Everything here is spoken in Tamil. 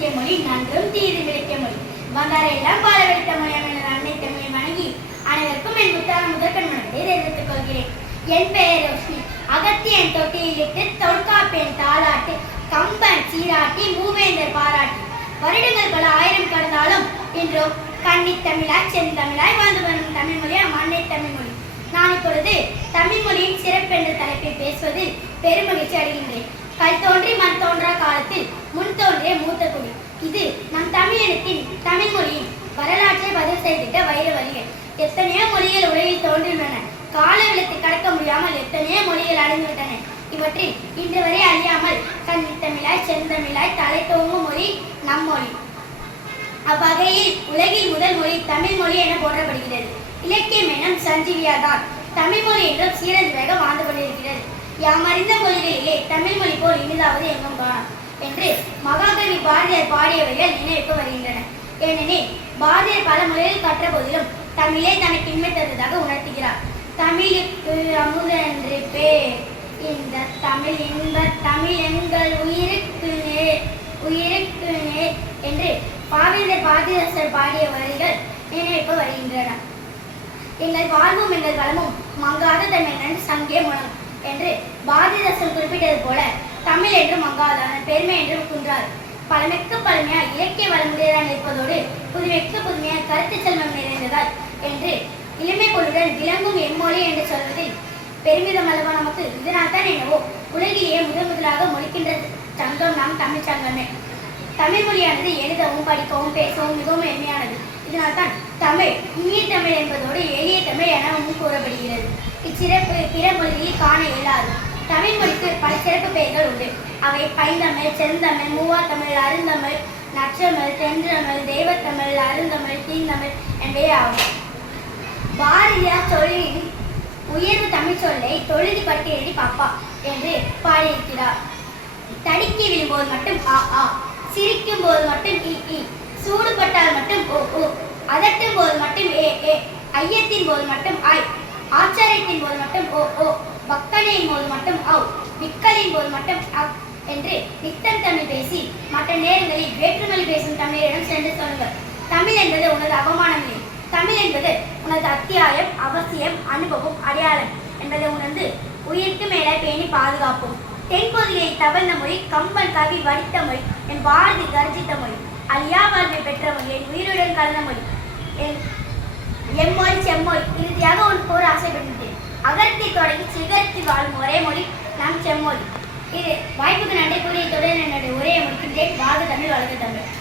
நித்திய மொழி நன்றும் தீது விளக்கிய மொழி. வந்தாரெல்லாம் பாட வைத்த மொழியான அன்னை தமிழை வணங்கி அனைவருக்கும் என் முத்தான முதற்கண் மனத்தை தெரிவித்துக் கொள்கிறேன். என் பெயர் ரோஷினி. அகத்தியன் தொட்டியிலிட்டு தொல்காப்பியன் தாளாட்டு கம்பன் சீராட்டி மூவேந்தர் பாராட்டி. வருடங்கள் பல ஆயிரம் கடந்தாலும் இன்றும் கன்னித் தமிழாய் செந்தமிழாய் வாழ்ந்து வரும் தமிழ் மொழி அன்னை தமிழ் மொழி. நான் இப்பொழுது தமிழ் மொழியின் சிறப்பு என்ற தலைப்பில் பேசுவதில் பெருமகிழ்ச்சி அடைகின்றேன். கல் தோன்றி மண் இது நம் தமிழினத்தின் தமிழ் மொழியின் வரலாற்றை பதிவு செய்திட்ட வைர வழிகள். எத்தனையோ மொழிகள் உலகில் தோன்றியுள்ளன கால விளத்தை கடக்க முடியாமல் எத்தனையோ மொழிகள் அடைந்துவிட்டன இவற்றில் இன்று வரை அறியாமல் கன்னி தமிழாய் செந்தமிழாய் தலை தோங்கும் மொழி நம் மொழி. அவ்வகையில் உலகில் முதல் மொழி தமிழ் மொழி என போற்றப்படுகிறது. இலக்கியம் எனும் சஞ்சீவியாதான் தமிழ் மொழி என்றும் சீரஞ்சு வேக வாழ்ந்து கொண்டிருக்கிறது. யாம் அறிந்த மொழிகளிலே தமிழ் மொழி போல் இனிதாவது எங்கும் காணோம். என்று மகாகவி பாரதியார் பாடியவைகள் நினைவுக்கு வருகின்றன. ஏனெனில் பாரதியார் பல முறையில் கற்ற போதிலும் தமிழே தனக்கு இன்மை தருவதாக உணர்த்துகிறார். தமிழுக்கு அமுதென்று பேர். இந்த தமிழ் இன்ப தமிழ் எங்கள் உயிருக்கு நேர் உயிருக்கு நேர் என்று பாவேந்தர் பாரதிதாசர் பாடிய வரிகள் நினைவுக்கு வருகின்றன. எங்கள் வாழ்வும் எங்கள் வளமும் மங்காத தமிழன் சங்கே மனம் என்று பாரதிதாசன் குறிப்பிட்டது போல தமிழ் என்று மங்காதான பெருமை என்று குன்றார். பழமைக்கு பழமையாய் இலக்கிய வளமுடையதான் இருப்பதோடு புதுமைக்கு புதுமையாய் கருத்து செல்வம் நிறைந்ததால் என்று இளமை பொருளுடன் விளங்கும் எம்மொழி என்று சொல்வதில் பெருமிதம் அளவா நமக்கு? இதனால்தான் என்னவோ உலகிலேயே முதன் முதலாக மொழிக்கின்ற சங்கம் நாம் தமிழ் சங்கமே. தமிழ் மொழியானது எழுதவும் படிக்கவும் பேசவும் மிகவும் எளிமையானது. இதனால்தான் தமிழ் இனிய தமிழ் என்பதோடு எளிய தமிழ் எனவும் கூறப்படுகிறது. இச்சிறப்பு பிற மொழிகளில் காண இயலாது. தமிழ் மொழிக்கு சிறப்பு பெயர்கள் உண்டு. அவை பைந்தமிழ் செந்தமிழ் மூவாத்தமிழ் அருந்தமிழ் நற்றமிழ் தென்றமிழ் தெய்வத்தமிழ் அருந்தமிழ் தீந்தமிழ் என்பவை ஆகும். பாரதியார் தொழிலின் உயர்வு தமிழ் சொல்லை தொழுதி பட்டு எழுதி பாப்பா என்று பாடியிருக்கிறார். தடுக்கி விழும்போது மட்டும் ஆ ஆ. சிரிக்கும் போது மட்டும் இ இ. சூடுபட்டால் மட்டும் ஓ ஓ. அதட்டும் போது மட்டும் ஏ ஏ. ஐயத்தின் போது மட்டும் ஐ ஆச்சாரியத்தின் போது மட்டும் ஓ ஓ. மட்டும் அவ் விக்கலின் போல் மட்டும் அவ் என்று நித்தம் தமிழ் பேசி மற்ற நேரங்களில் வேற்றுமொழி பேசும் தமிழரிடம் சென்று சொல்லுங்கள் தமிழ் என்பது உனது அவமானம் இல்லை. தமிழ் என்பது உனது அத்தியாயம் அவசியம் அனுபவம் அடையாளம் என்பதை உணர்ந்து உயிருக்கு மேலே பேணி பாதுகாப்போம் தென்பகுதியை தவழ்ந்த மொழி கம்பன் கவி வடித்த மொழி என் பாரதி கர்ஜித்த மொழி அழியா வாழ்வை பெற்ற மொழி என் உயிருடன் கலந்த மொழி என் எம்மொழி செம்மொழி இறுதி இது வாய்ப்புக்கு நன்றி தொழில் தொடர் என்னுடைய உரையை முடிக்கின்றேன். வாது தமிழ் வளர்க தமிழ்.